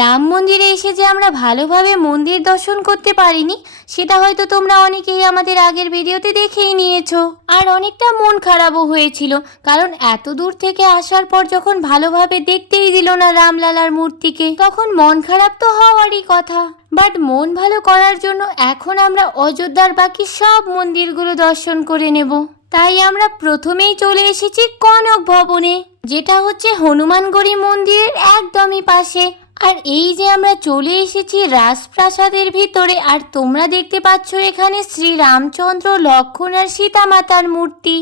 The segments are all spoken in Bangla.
রাম মন্দিরে এসে যে আমরা ভালোভাবে মন্দির দর্শন করতে পারিনি, সেটা হয়তো তোমরা অনেকেই আমাদের আগের ভিডিওতে দেখেই নিয়েছো। আর অনেকটা মন খারাপও হয়েছিল, কারণ এত দূর থেকে আসার পর যখন ভালোভাবে দেখতেই দিল না রামলালার মূর্তিকে, তখন মন খারাপ তো হওয়ারই কথা। বাট মন ভালো করার জন্য এখন আমরা অযোধ্যার বাকি সব মন্দিরগুলো দর্শন করে নেব। তাই আমরা প্রথমেই চলে এসেছি কনক ভবনে, যেটা হচ্ছে হনুমানগড়ি মন্দিরের একদমই পাশে। আর এই যে আমরা চলে এসেছি রাজপ্রাসাদের ভিতরে, আর তোমরা দেখতে পাচ্ছ এখানে শ্রী রামচন্দ্র লক্ষণ আর সীতা মাতার মূর্তি।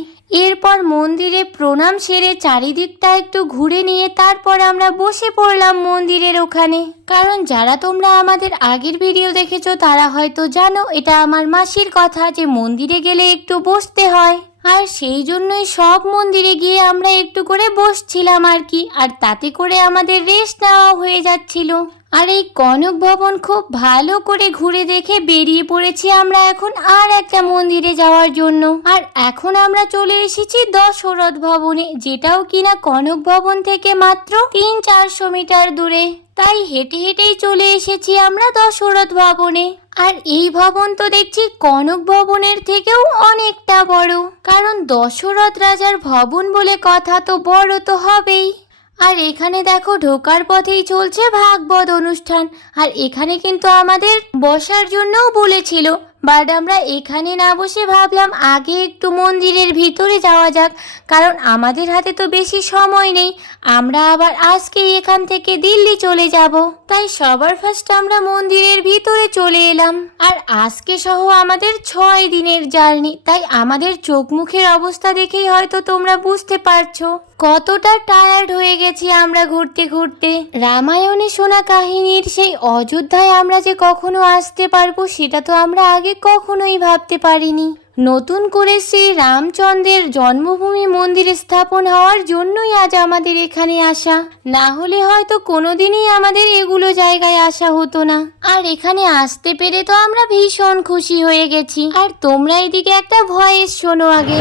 এরপর মন্দিরে প্রণাম সেরে চারিদিকটা একটু ঘুরে নিয়ে তারপর আমরা বসে পড়লাম মন্দিরের ওখানে। কারণ যারা তোমরা আমাদের আগের ভিডিও দেখেছ, তারা হয়তো জানো, এটা আমার মাসির কথা যে মন্দিরে গেলে একটু বসতে হয়। আর সেই জন্যই সব মন্দিরে গিয়ে আমরা একটু করে বসছিলাম আর কি, আর তাতে করে আমাদের রেস্ট নেওয়া হয়ে যাচ্ছিল। আর এই কনক ভবন খুব ভালো করে ঘুরে দেখে বেরিয়ে পড়েছি আমরা এখন আর একটা মন্দিরে যাওয়ার জন্য। আর এখন আমরা চলে এসেছি দশরথ ভবনে, যেটাও কিনা কনক ভবন থেকে মাত্র তিন চারশো মিটার দূরে। তাই হেঁটে হেঁটেই চলে এসেছি আমরা দশরথ ভবনে। আর এই ভবন তো দেখছি কনক ভবনের থেকেও অনেকটা বড়। কারণ দশরথ রাজার ভবন বলে কথা তো বড় তো হবেই। আর এখানে দেখো ঢোকার পথেই চলছে ভাগবত অনুষ্ঠান। আর এখানে কিন্তু আমাদের বসার জন্যও বলেছিল। বাট আমরা এখানে না বসে ভাবলাম আগে একটু মন্দিরের ভিতরে যাওয়া যাক, কারণ আমাদের হাতে তো বেশি সময় নেই। আমরা আবার আজকেই এখান থেকে দিল্লি চলে যাব। তাই সবার ফার্স্ট আমরা মন্দিরের ভিতরে চলে এলাম। আর আজকে সহ আমাদের ছয় দিনের জার্নি, তাই আমাদের চোখ মুখের অবস্থা দেখেই হয়তো তোমরা বুঝতে পারছ। কতটা টায়ার্ড হয়ে গেছি আমরা ঘুরতে ঘুরতে। রামায়ণে শোনা কাহিনীর সেই অযোধ্যায় আমরা যে কখনো আসতে পারব, সেটা তো আমরা আগে কখনোই ভাবতে পারিনি। নতুন করে শ্রী রামচন্দ্রের জন্মভূমি মন্দির স্থাপন হওয়ার জন্যই আজ আমাদের এখানে আসা। না হলে হয়তো কোনোদিনই আমাদের এগুলো জায়গায় আসা হতো না। আর এখানে আসতে পেরে তো আমরা ভীষণ খুশি হয়ে গেছি। আর তোমরা এদিকে একটা ভয়েস শোনো আগে।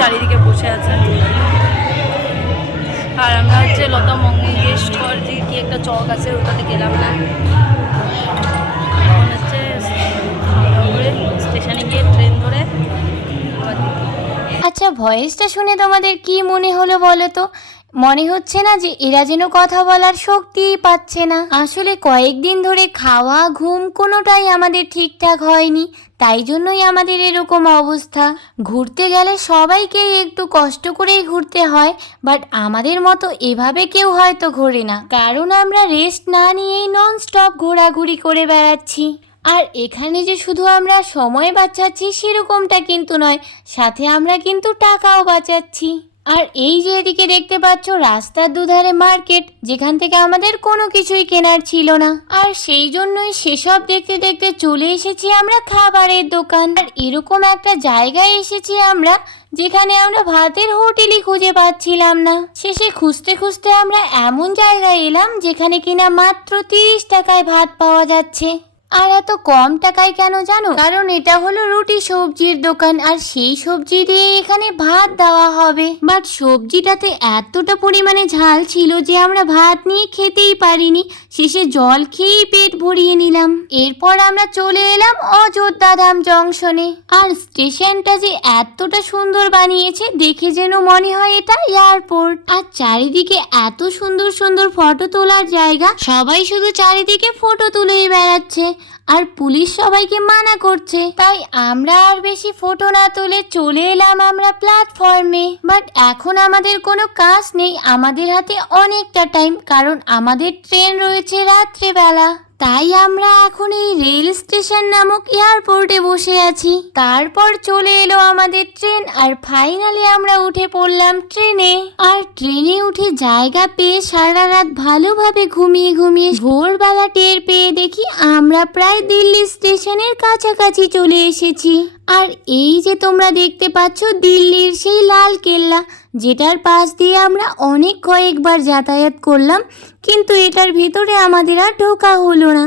চারিদিকে বসে আছে। আর আমরা হচ্ছে লতা মঙ্গেশকর একটা চক আছে, ওটাতে গেলাম না। এখন হচ্ছে স্টেশনে গিয়ে ট্রেন ধরে আচ্ছা ভয়েসটা শুনে তোমাদের কি মনে হলো বলো তো? মনে হচ্ছে না যে এরা যেন কথা বলার শক্তিই পাচ্ছে না। আসলে কয়েকদিন ধরে খাওয়া, ঘুম কোনোটাই আমাদের ঠিকঠাক হয়নি, তাই জন্যই আমাদের এরকম অবস্থা। ঘুরতে গেলে সবাইকেই একটু কষ্ট করেই ঘুরতে হয় বাট আমাদের মতো এভাবে কেউ হয়তো ঘোরে না। কারণ আমরা রেস্ট না নিয়েই নন স্টপ ঘোরাঘুরি করে বেড়াচ্ছি। আর এখানে যে শুধু আমরা সময় বাঁচাচ্ছি সেরকমটা কিন্তু নয়, সাথে আমরা কিন্তু টাকাও বাঁচাচ্ছি। আর এই যে এদিকে দেখতে পাচ্ছ, রাস্তার দুধারে মার্কেট, যেখান থেকে আমাদের কোনো কিছুই কেনার ছিল না। আর সেই জন্যই সেসব দেখতে দেখতে চলে এসেছি আমরা খাবারের দোকান। আর এরকম একটা জায়গায় এসেছি আমরা, যেখানে আমরা ভাতের হোটেলই খুঁজে পাচ্ছিলাম না। শেষে খুঁজতে খুঁজতে আমরা এমন জায়গায় এলাম, যেখানে কিনা মাত্র তিরিশ টাকায় ভাত পাওয়া যাচ্ছে। আর এত কম টাকায় কেন জানো? কারণ এটা হলো রুটি সবজির দোকান, আর সেই সবজি দিয়ে এখানে ভাত দেওয়া হবে। বাট সবজিটাতে এতটা পরিমাণে ঝাল ছিল যে আমরা ভাত নিয়ে খেতেই পারিনি। শেষে জল খেয়েই পেট ভরিয়ে নিলাম। এরপর আমরা চলে এলাম অযোধ্যা ধাম জংশনে। আর স্টেশনটা যে এতটা সুন্দর বানিয়েছে, দেখে যেন মনে হয় এটা এয়ারপোর্ট। আর চারিদিকে এত সুন্দর সুন্দর ফটো তোলার জায়গা, সবাই শুধু চারিদিকে ফটো তুলেই বেড়াচ্ছে। আর পুলিশ সবাইকে মানা করছে। তাই আমরা আর বেশি ফটো না তুলে চলে এলাম আমরা প্ল্যাটফর্মে বাট এখন আমাদের কোনো কাজ নেই। আমাদের হাতে অনেকটা টাইম কারণ আমাদের ট্রেন রয়েছে রাত্রেবেলা। তাই আমরা এখন এই রেল স্টেশন নামক এয়ারপোর্টে বসে আছি। তারপর চলে এলো আমাদের ট্রেন আর ফাইনালি আমরা উঠে পড়লাম ট্রেনে। আর ট্রেনে উঠে জায়গা পেয়ে সারা রাত ভালোভাবে ঘুমিয়ে ঘুমিয়ে ভোরবেলা টের পেয়ে দেখি আমরা প্রায় দিল্লি স্টেশনের কাছাকাছি চলে এসেছি। আর এই যে তোমরা দেখতে পাচ্ছ দিল্লির সেই লাল কেল্লা যেটার পাশ দিয়ে আমরা অনেক কয়েকবার যাতায়াত করলাম, কিন্তু এটার ভিতরে আমাদের আর ঢোকা হলো না।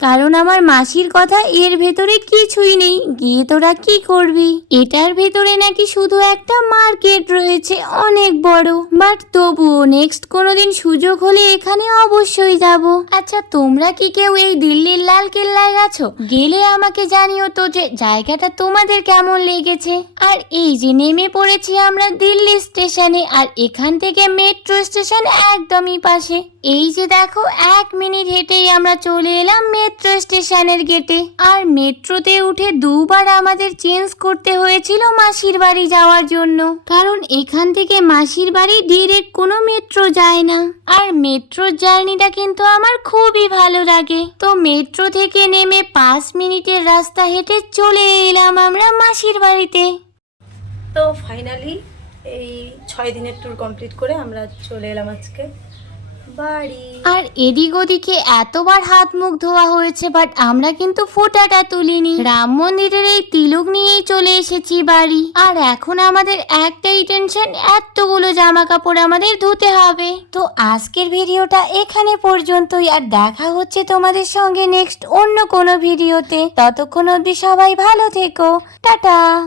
কারণ আমার মাসির কথা এর ভেতরে কিছুই নেই। গিয়ে তোরা কি করবি? এটার ভেতরে নাকি শুধু একটা মার্কেট রয়েছে, অনেক বড়। বাট তবুও নেক্সট কোনোদিন সুযোগ হলে এখানে অবশ্যই যাব। আচ্ছা তোমরা কি কেউ এই দিল্লির লাল কেল্লায় গেছো গেলে আমাকে জানিও তো যে জায়গাটা তোমাদের কেমন লেগেছে। আর এই যে নেমে পড়েছি আমরা দিল্লি স্টেশনে, আর এখান থেকে মেট্রো স্টেশন একদমই পাশে। এই যে দেখো, এক মিনিট হেঁটেই আমরা চলে এলাম মেট্রো স্টেশনের গেটে আর মেট্রোতে উঠে দুবার আমাদের চেঞ্জ করতে হয়েছিল মাসির বাড়ি যাওয়ার জন্য। কারণ এখান থেকে মাসির বাড়ি ডিরেক্ট কোনো মেট্রো যায় না। আর মেট্রোর জার্নিটা কিন্তু আমার খুবই ভালো লাগে। তো মেট্রো থেকে নেমে পাঁচ মিনিটের রাস্তা হেঁটে চলে এলাম আমরা মাসির বাড়িতে। তো ফাইনালি এই ছয় দিনের ট্যুর কমপ্লিট করে আমরা চলে এলাম আজকে। আর এদিক ওদিকে এতবার হাত মুখ ধোয়া হয়েছে বাট আমরা কিন্তু ফোটাটা তুলিনি। রাম মন্দিরের এই তিলক নিয়েই চলে এসেছি বাড়ি। আর এখন আমাদের একটাই টেনশন এতগুলো জামা কাপড় আমাদের ধুতে হবে। তো আজকের ভিডিওটা এখানে পর্যন্তই, আর দেখা হচ্ছে তোমাদের সঙ্গে নেক্সট অন্য কোনো ভিডিওতে। ততক্ষণ অবধি সবাই ভালো থেকো। টাটা!